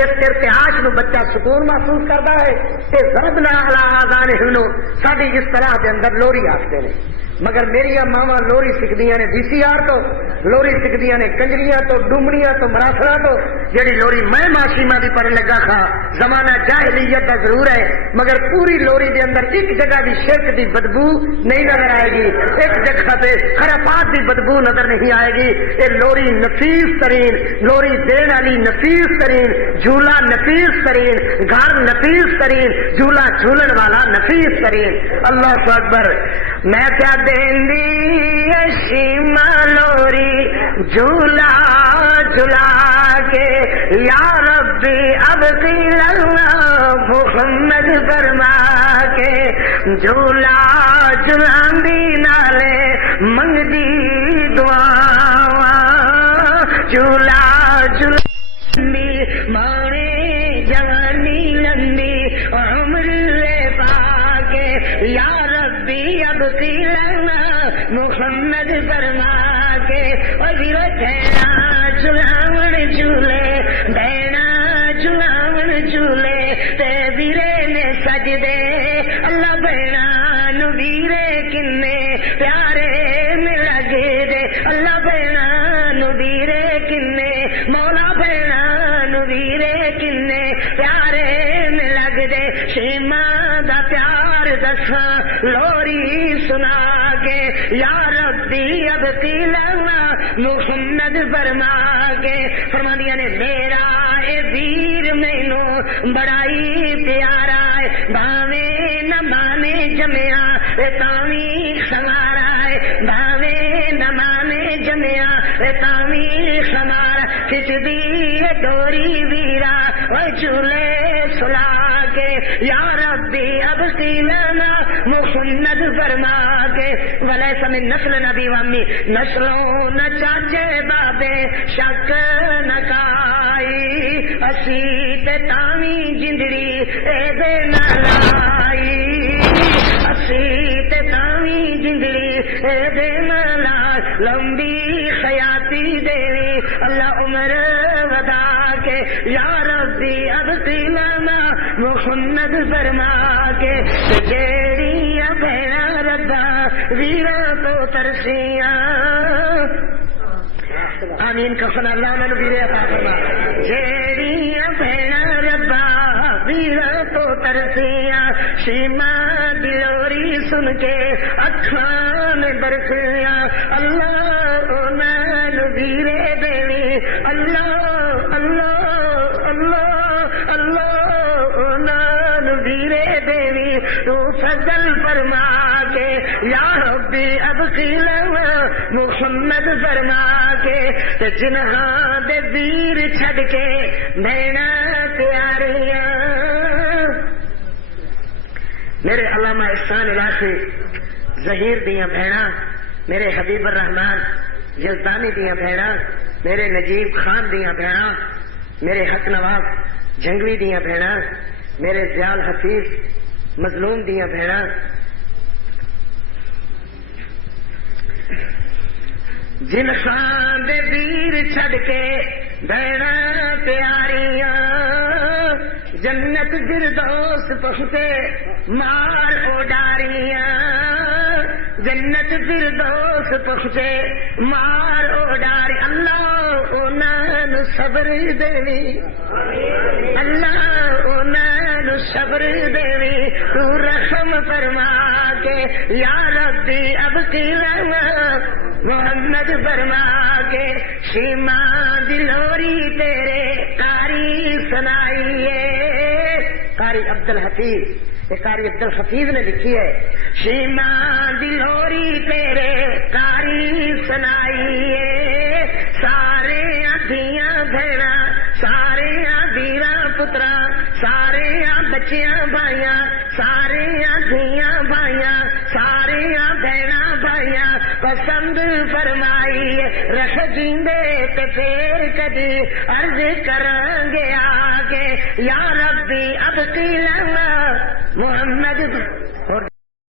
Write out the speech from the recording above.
اس ارتعاش نو بچہ سکون محسوس کرتا ہے کہ ضربنا علی آذانہم ساڈی اس طرح دے اندر لوری آکھدے نے مگر میری ماواں لوری سکھدیاں نے ڈی سی آر تو لوری سکھدیاں نے کنجریاں تو ڈومڑیاں تو مراسڑا تو جڑی لوری میں ماشیمہ دی پڑھ لگا تھا زمانہ جاہلیت دا ضرور ہے مگر پوری لوری دے اندر ایک جگہ بھی شرک دی بدبو نہیں نظر آئے گی ایک جگہ پہ خرافات دی بدبو نظر نہیں آئے گی یہ لوری نفیس ترین لوری دین والی نفیس ترین جھولا نفیس ترین گھر نفیس ترین جھولا جھولن والا نفیس ترین اللہ اکبر میں کیا دیندی شیما لوری جھولا جھلا کے یا ربی اب لگنا محمد فرما کے جھولا جھلاندی نالے منگدی دعا جھولا جھلاندی مانے جوانی لمبی عمر لے پا کے یا ربی اب لگنا محمد فرما کے بہنا جھلاون جھولے بہنا جھلاون جھولے تے ویرے نے سجدے اللہ بہنا نو ویرے کنے پیارے میں لگے دے اللہ بہنا نو ویرے کنے مولا بہنا نو ویرے کنے پیارے میں لگ دے شیما دا پیار دسا لوری سنا کے یا ربی اب لگنا محمد فرما کے فرما دیا نے میرا اے ویر مینو بڑائی پیارا ہے باوے نہ مانے جمیا تاوی سوارا ہے باوے نہ مانے جمیا تاوی سوارا کھچ دی ڈوری ویرا وہ چولے سلا کے یا ربی اب لنا محمد فرما کے ولی سمیں نسل نبی وامی نسلوں نہ چاچے بابے شک نہ کائی اسی تے تاوی جندری اے دے نالائی اسی تے تاوی جندری اے دے نالائی لمبی خیاتی دیوی اللہ عمر ودا کے یا ربی اب لنا محمد فرما کے جیڑیاں بہنا ربا ویرا تو ترسیاں آمین کفن اللہ نے ویرے عطا فرما جیڑیاں بہنا ربا ویرا تو ترسیاں شیما دلوری سن کے اکھاں میں برسیاں اللہ انہاں ویرے دیوی اللہ اللہ اللہ اللہ انہاں ویرے دیوی تو فضل فرما کے یا ربی اب لنا محمد فرما کے جنہاں دے ویر چھڈ کے بہنا پیاریاں میرے علامہ احسان علاقی ظہیر دیاں بہنا میرے حبیب الرحمان یزدانی دیاں بہنا میرے نجیب خان دیاں بہنا میرے حق نواز جنگوی دیاں بہنا میرے زیال حفیظ مظلوم دیاں بہنا جن خان دے ویر چھڈ کے بہنا پیاریاں جنت فردوس پہنچے مار اڈاریاں جنت فردوس پہنچے مار اڈاری اللہ انہاں صبر دیوی اللہ انہاں صبر دیوی تو رحم فرما کے یا ربی اب لنا محمد فرما کے شیما دلوری تیرے قاری سنائیے قاری عبد الحفیظ قاری عبد الحفیظ نے لکھی ہے شیما دلوری تیرے قاری سنائیے سارے دھیاں بہنا سارے دیرا پترا سارے بچیاں بھائیاں سارے دھیاں بھائیاں سارے بہنا بھائیاں پسند فرمائی رکھ جیندے تے پھر کدی عرض کریں گے آگے یا ربی اب لنا محمد